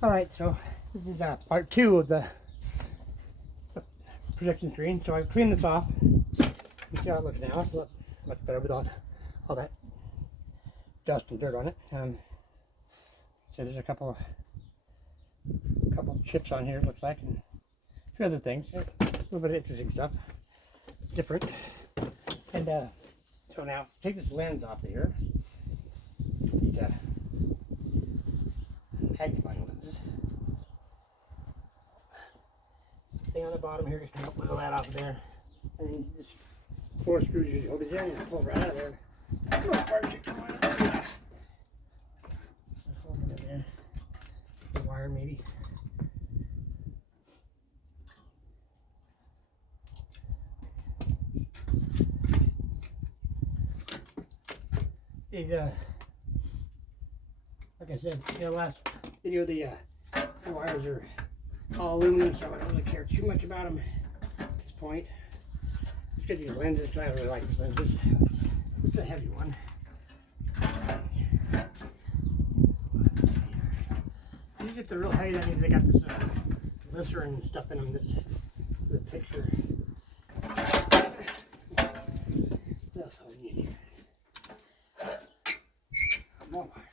Alright, so this is part 2 of the projection screen. So I've cleaned this off. You see how it looks now. It's much better without all that dust and dirt on it. So there's a couple chips on here, it looks like, and a few other things. A little bit of interesting stuff. Different. And so now, take this lens off of here. These magnifying lenses. Thing on the bottom here, just kind of wiggle that off of there. And then just 4 screws, you hold it in and pull it right out of there. Hold it in there. The wire maybe. These like I said in the last video, the wires are all aluminum, so I don't really care too much about them at this point. Let's get these lenses. I really like these lenses. This is a heavy one. These get the real heavy. That means they got this glycerin stuff in them. That's the picture. What else do we need here? More wires.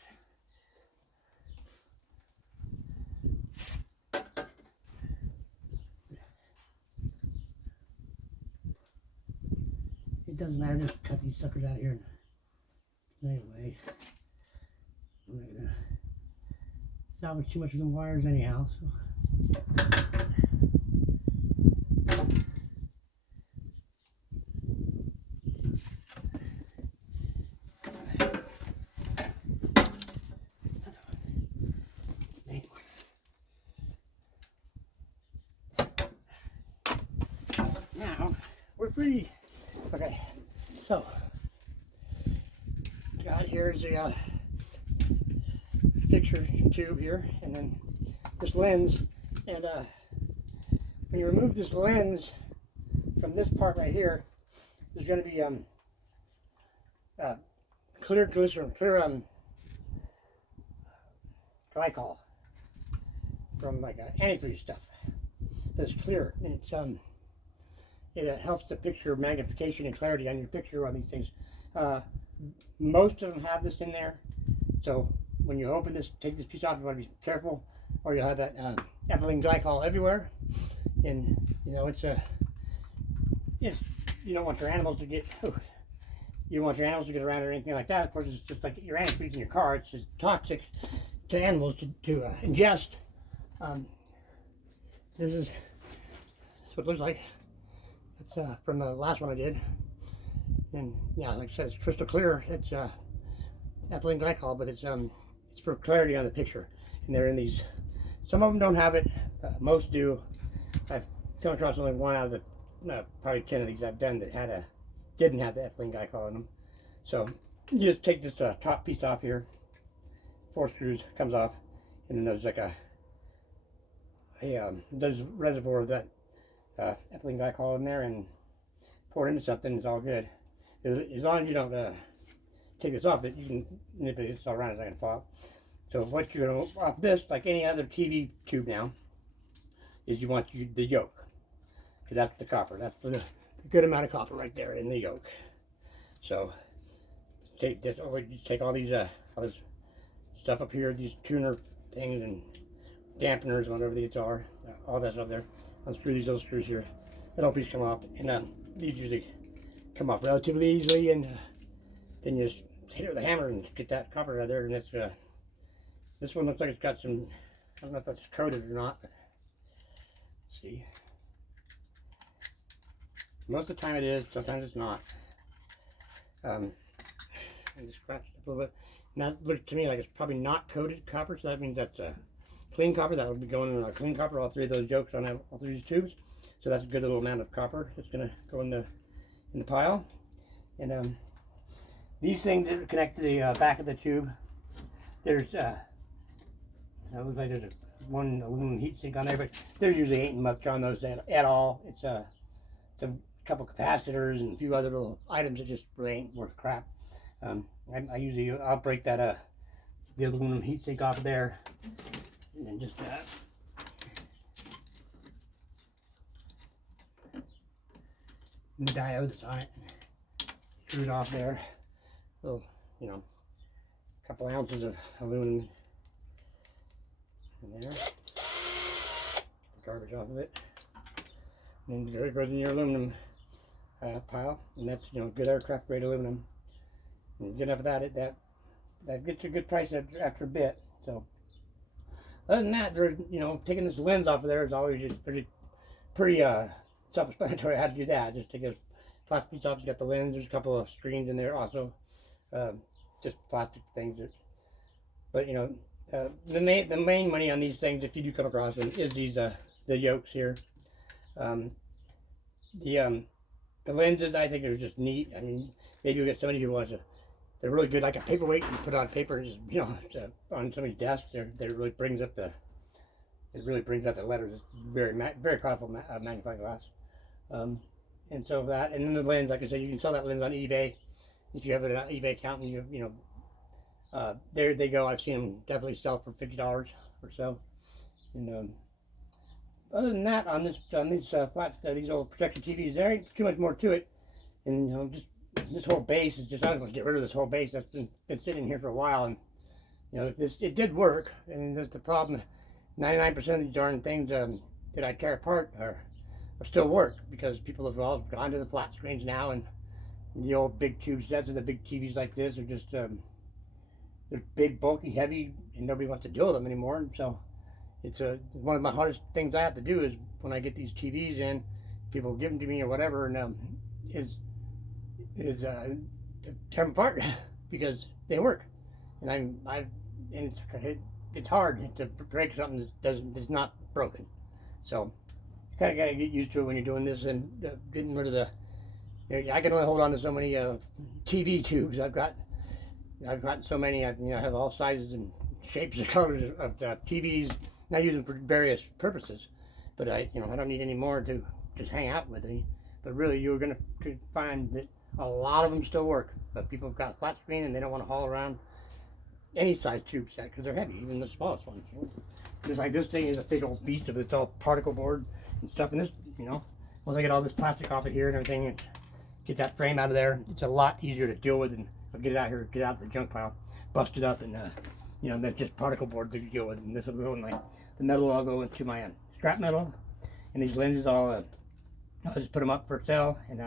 It doesn't matter, just cut these suckers out of here. Anyway, I'm not gonna salvage too much of the wires anyhow, so. Now, we're free. Okay, so got here's the picture tube here, and then this lens. And when you remove this lens from this part right here, there's going to be clear glycerin, clear glycol from like antifreeze stuff. That's clear, and it's it helps the picture magnification and clarity on your picture on these things. Most of them have this in there, so when you open this, take this piece off, you want to be careful, or you'll have that ethylene glycol everywhere. And you know, it's you don't want your animals to get you don't want your animals to get around or anything like that. Of course, it's just like your antifreeze in your car. It's just toxic to animals to ingest. This is what it looks like. It's from the last one I did, and yeah, like I said, it's crystal clear. It's ethylene glycol, but it's for clarity on the picture. And they're in these. Some of them don't have it. Most do. I've come across only one out of the probably 10 of these I've done that didn't have the ethylene glycol in them. So you just take this top piece off here. 4 screws comes off, and then there's like there's a reservoir of that ethylene glycol in there, and pour it into something. It's all good. As long as you don't take this off, you can nip it. It's all around. It's not gonna fall out. So what you're gonna off this, like any other TV tube now, is you want the yolk, because that's the copper. That's the good amount of copper right there in the yolk. So take this over. You take all these all this stuff up here, these tuner things and dampeners, whatever these are, all that stuff there. Unscrew these little screws here. That whole piece come off, and these usually come off relatively easily, and then you just hit it with a hammer and get that copper out of there. And it's this one looks like it's got some, I don't know if that's coated or not, but let's see. Most of the time it is, sometimes it's not. I just scratched it a little bit. And that looks to me like it's probably not coated copper, so that means that's clean copper. That would be going in a clean copper. All 3 of those yolks on all 3 of these tubes. So that's a good little amount of copper that's going to go in the pile. And these things that connect to the back of the tube, there's it looks like there's one aluminum heat sink on there, but there usually ain't much on those at all. It's some couple capacitors and a few other little items that just really ain't worth crap. I'll break that the aluminum heat sink off of there, and and just the diode that's on it. Screw it off there. Little, you know, couple ounces of aluminum in there. Get the garbage off of it. And then it goes in your aluminum pile, and that's, you know, good aircraft grade aluminum. And you get enough of that gets you a good price after a bit. So other than that, there's, you know, taking this lens off of there is always just pretty self-explanatory how to do that. Just take this plastic piece off. You got the lens. There's a couple of screens in there also, just plastic things. But you know, the main money on these things, if you do come across them, is these the yokes here. The lenses, I think, are just neat. I mean, maybe you'll get somebody who wants to. They're really good, like a paperweight. You put it on paper, and just, you know, on somebody's desk. It really brings up the. It really brings out the letters. It's very powerful magnifying glass. And so that, and then the lens, like I said, you can sell that lens on eBay if you have an eBay account, and you know, there they go. I've seen them definitely sell for $50 or so. And other than that, on these these old projection TVs, there ain't too much more to it. And you know, just this whole base is just, I'm going to get rid of this whole base that's been sitting here for a while. And you know, it did work, and the problem. 99% of these darn things that I tear apart are still work, because people have all gone to the flat screens now, and the old big tube sets of the big TVs like this are just they're big, bulky, heavy, and nobody wants to deal with them anymore. And so it's one of my hardest things I have to do is when I get these TVs in, people give them to me or whatever, and is tear them apart because they work, and it's hard to break something that's not broken. So you kind of got to get used to it when you're doing this, and getting rid of the. You know, I can only hold on to so many TV tubes. I've got so many. I have all sizes and shapes and colors of TVs. And I use them for various purposes, but I don't need any more to just hang out with me. But really, you're going to find that a lot of them still work. But people have got flat screen and they don't want to haul around any size tube set because they're heavy, even the smallest ones. Just like this thing is a big old beast of it's all particle board and stuff. And this, once I get all this plastic off of here and everything, and get that frame out of there, it's a lot easier to deal with. And I'll get it out here, get out of the junk pile, bust it up, and that's just particle board to deal with. And this will go in the metal. I'll go into my scrap metal, and these lenses I'll just put them up for sale. And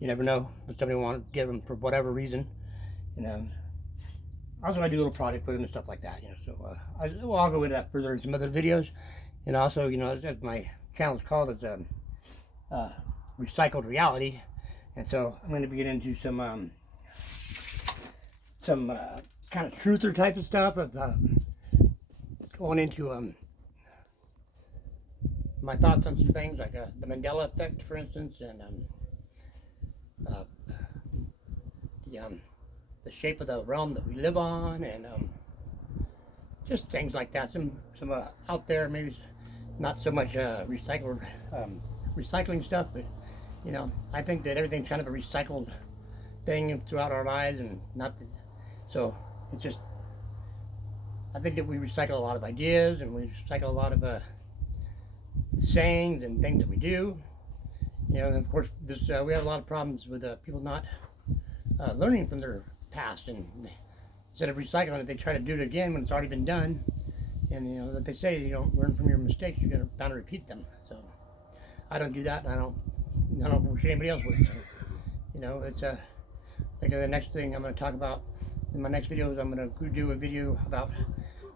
you never know if somebody will want to give them for whatever reason. And also, I do a little project with them and stuff like that. So I'll go into that further in some other videos. And also, as my channel is called, it's Recycled Reality. And so I'm going to be getting into some kind of truther type of stuff, of going into my thoughts on some things like the Mandela effect, for instance, and the shape of the realm that we live on, and just things like that. Some out there, maybe not so much recycling stuff, but I think that everything's kind of a recycled thing throughout our lives, and so it's just, I think that we recycle a lot of ideas, and we recycle a lot of sayings and things that we do. And of course, we have a lot of problems with people not learning from their past, and instead of recycling it, they try to do it again when it's already been done. And that they say, you don't learn from your mistakes, you're bound to repeat them. So I don't do that, and I don't wish anybody else would. So it's I think the next thing I'm going to talk about in my next video is I'm going to do a video about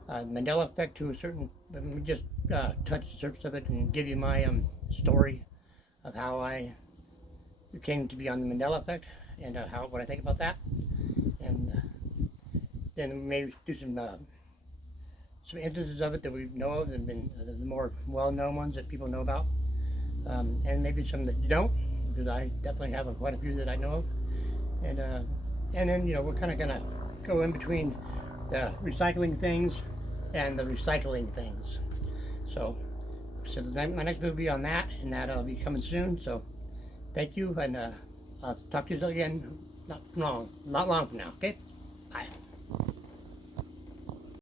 Mandela effect to a certain. Let me just touch the surface of it and give you my story of how I came to be on the Mandela effect, and what I think about that, and then maybe do some instances of it that we know of, and been the more well-known ones that people know about, and maybe some that don't, because I definitely have quite a few that I know of, and then we're kind of gonna go in between the recycling things and the recycling things. So my next video will be on that, and that'll be coming soon. So thank you, and I'll talk to you again not long from now. Okay, bye.